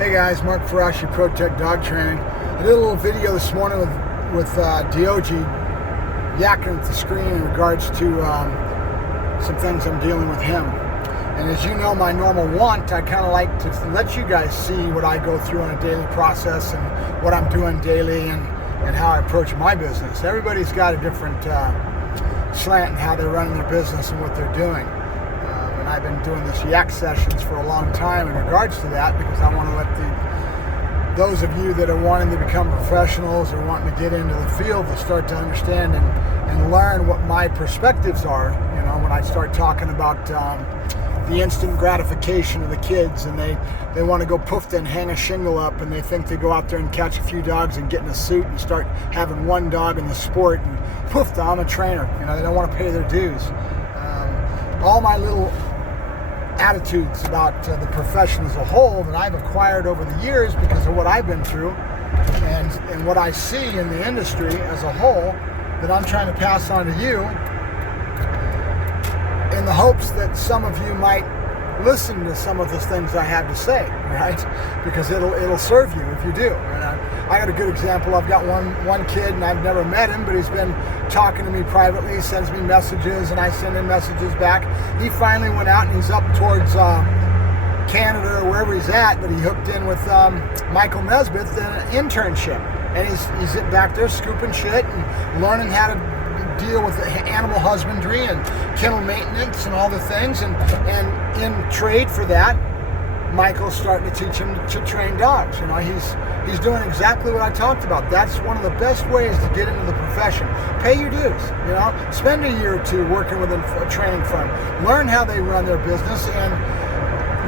Hey guys, Mark Ferrasci, ProTech Dog Training. I did a little video this morning with Diogi yakking at the screen in regards to some things I'm dealing with him. And as you know, my normal want, I kind of like to let you guys see what I go through on a daily process and what I'm doing daily and how I approach my business. Everybody's got a different slant in how they're running their business and what they're doing. And I've been doing this yak sessions for a long time in regards to that, because I want to let those of you that are wanting to become professionals or wanting to get into the field to start to understand and learn what my perspectives are. You know, when I start talking about the instant gratification of the kids, and they want to go poof and hang a shingle up, and they think they go out there and catch a few dogs and get in a suit and start having one dog in the sport, and poof, I'm a trainer. You know, they don't want to pay their dues. All my little attitudes about the profession as a whole that I've acquired over the years because of what I've been through and what I see in the industry as a whole, that I'm trying to pass on to you in the hopes that some of you might listen to some of the things I have to say, right? Because it'll serve you if you do. And I got a good example. I've got one kid, and I've never met him, but he's been talking to me privately. He sends me messages, and I send him messages back. He finally went out, and he's up towards Canada or wherever he's at, but he hooked in with Michael Nesbitt in an internship. And he's back there scooping shit and learning how to deal with animal husbandry and kennel maintenance and all the things, and in trade for that, Michael's starting to teach him to train dogs. You know, he's doing exactly what I talked about. That's one of the best ways to get into the profession. Pay your dues. You know, spend a year or two working with a training firm, learn how they run their business, and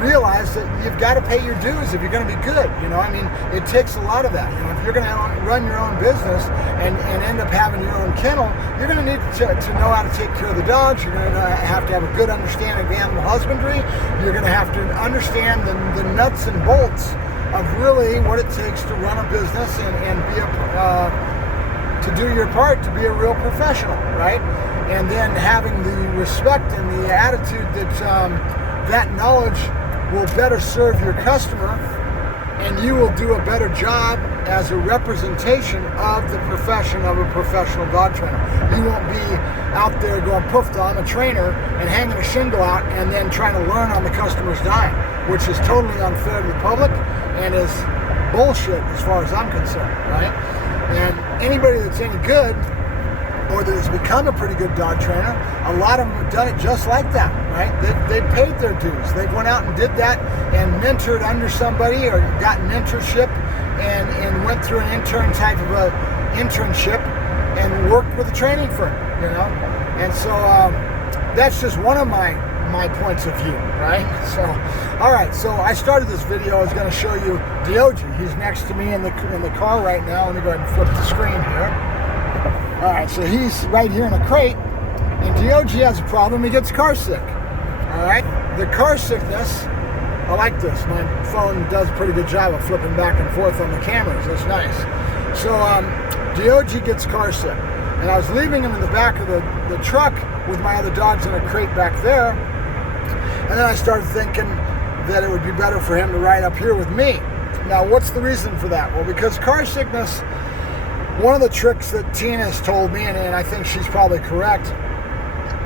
realize that you've got to pay your dues if you're going to be good. You know, I mean, it takes a lot of that. You know, if you're going to run your own business and end up having your own kennel, you're going to need to know how to take care of the dogs. You're going to have to have a good understanding of animal husbandry. You're going to have to understand the nuts and bolts of really what it takes to run a business and be to do your part to be a real professional, right? And then having the respect and the attitude that that knowledge will better serve your customer, and you will do a better job as a representation of the profession of a professional dog trainer. You won't be out there going, poof, I'm a trainer, and hanging a shingle out and then trying to learn on the customer's dime, which is totally unfair to the public and is bullshit as far as I'm concerned, right? And anybody that's any good or that has become a pretty good dog trainer, a lot of them have done it just like that, right? They've paid their dues. They went out and did that and mentored under somebody or got an internship and went through an intern type of a internship and worked with a training firm, you know? And so that's just one of my points of view, right? So, all right, so I started this video. I was going to show you Diogi. He's next to me in the car right now. Let me go ahead and flip the screen here. All right, so he's right here in a crate, and Diogi has a problem. He gets car sick. All right, the car sickness, I like this. My phone does a pretty good job of flipping back and forth on the cameras. That's nice. So Diogi gets car sick, and I was leaving him in the back of the truck with my other dogs in a crate back there, and then I started thinking that it would be better for him to ride up here with me. Now, what's the reason for that? Well, because car sickness, one of the tricks that Tina has told me, and I think she's probably correct,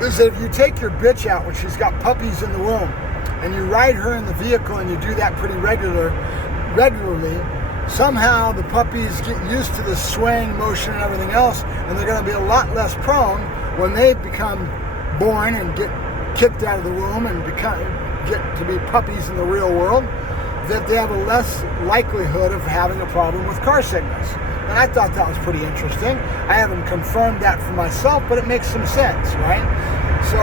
is that if you take your bitch out when she's got puppies in the womb and you ride her in the vehicle, and you do that pretty regularly, somehow the puppies get used to the swaying motion and everything else, and they're going to be a lot less prone when they become born and get kicked out of the womb and get to be puppies in the real world, that they have a less likelihood of having a problem with car sickness. And I thought that was pretty interesting. I haven't confirmed that for myself, but it makes some sense, right? So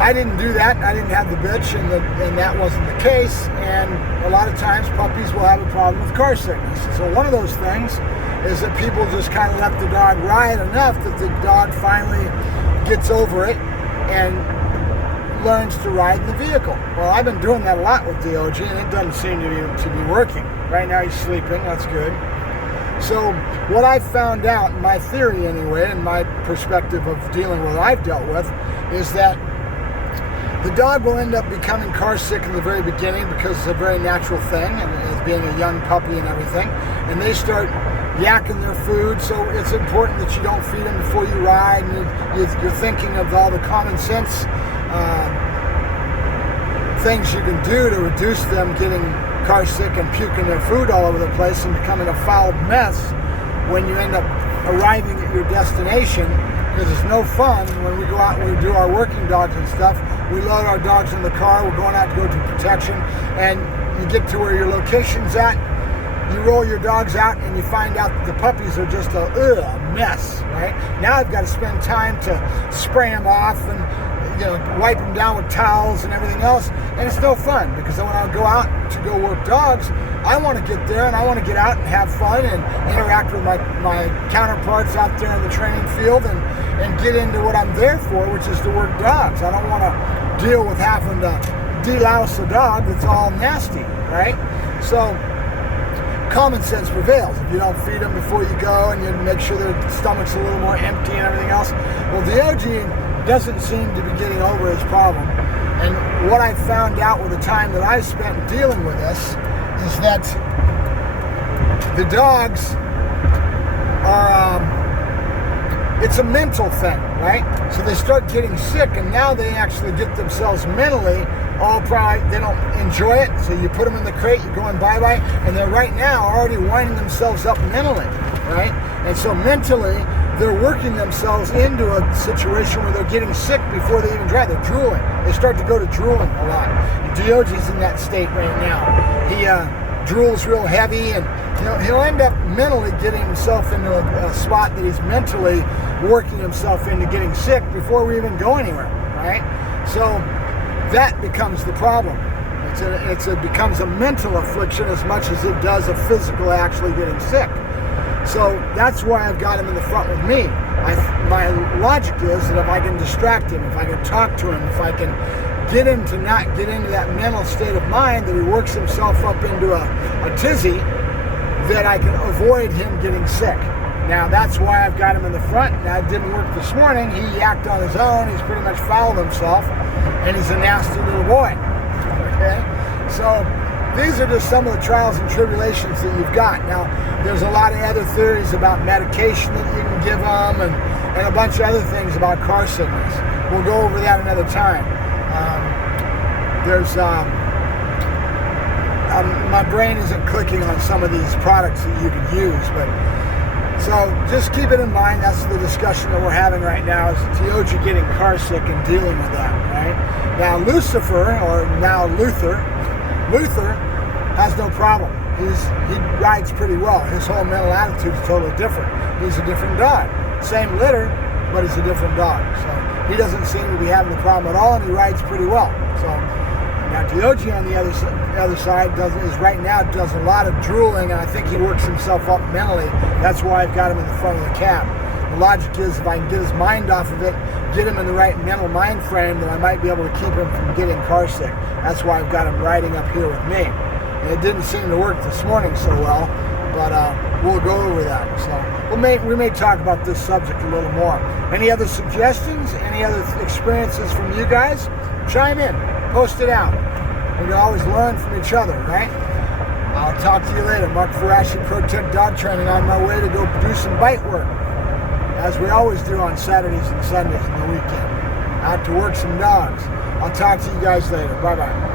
I didn't do that. I didn't have the bitch, and that wasn't the case. And a lot of times puppies will have a problem with car sickness. So one of those things is that people just kind of let the dog ride enough that the dog finally gets over it and learns to ride in the vehicle. Well, I've been doing that a lot with Diogi, and it doesn't seem to be working. Right now he's sleeping. That's good. So what I've found out, my theory anyway, and my perspective of dealing with what I've dealt with, is that The dog will end up becoming car sick in the very beginning because it's a very natural thing, and as being a young puppy and everything. And they start yakking their food, so it's important that you don't feed them before you ride, and you're thinking of all the common sense things you can do to reduce them getting car sick and puking their food all over the place and becoming a foul mess when you end up arriving at your destination. Because it's no fun when we go out and we do our working dogs and stuff. We load our dogs in the car, we're going out to go to protection, and you get to where your location's at, you roll your dogs out and you find out that the puppies are just a mess, right? Now I've got to spend time to spray them off and wipe them down with towels and everything else, and it's no fun, because when I go out to go work dogs, I want to get there and I want to get out and have fun and interact with my counterparts out there in the training field and get into what I'm there for, which is to work dogs. I don't want to deal with having to delouse a dog that's all nasty, right? So common sense prevails. If you don't feed them before you go and you make sure their stomach's a little more empty and everything else, well, Diogenes doesn't seem to be getting over his problem. And what I found out with the time that I spent dealing with this is that the dogs are, it's a mental thing, right? So they start getting sick, and now they actually get themselves mentally all probably, they don't enjoy it, so you put them in the crate, you're going bye-bye, and they're right now already winding themselves up mentally, right? And so mentally, they're working themselves into a situation where they're getting sick before they even try. They're drooling. They start to go to drooling a lot. And Diogenes in that state right now. He drools real heavy, and he'll end up mentally getting himself into a spot that he's mentally working himself into getting sick before we even go anywhere, right? So that becomes the problem. It becomes a mental affliction as much as it does a physical actually getting sick. So that's why I've got him in the front with me. My logic is that if I can distract him, if I can talk to him, if I can get him to not get into that mental state of mind that he works himself up into a tizzy, that I can avoid him getting sick. Now that's why I've got him in the front. Now it didn't work this morning. He yacked on his own. He's pretty much fouled himself, and he's a nasty little boy. Okay? So these are just some of the trials and tribulations that you've got. Now, there's a lot of other theories about medication that you can give them and a bunch of other things about car sickness. We'll go over that another time. My brain isn't clicking on some of these products that you can use, but so just keep it in mind. That's the discussion that we're having right now, is Tioji getting car sick and dealing with that, right? Now, Lucifer, or now Luther has no problem. He rides pretty well. His whole mental attitude is totally different. He's a different dog. Same litter, but he's a different dog. So he doesn't seem to be having a problem at all, and he rides pretty well. So now Diogenes on the other side does a lot of drooling, and I think he works himself up mentally. That's why I've got him in the front of the cab. The logic is, if I can get his mind off of it, get him in the right mental mind frame, then I might be able to keep him from getting car sick. That's why I've got him riding up here with me. And it didn't seem to work this morning so well, but we'll go over that. So we may talk about this subject a little more. Any other suggestions? Any other experiences from you guys? Chime in. Post it out. We can always learn from each other, right? I'll talk to you later. Mark Ferrasci, Pro-Tech Dog Training, on my way to go do some bite work, as we always do on Saturdays and Sundays and the weekend. Out to work some dogs. I'll talk to you guys later. Bye-bye.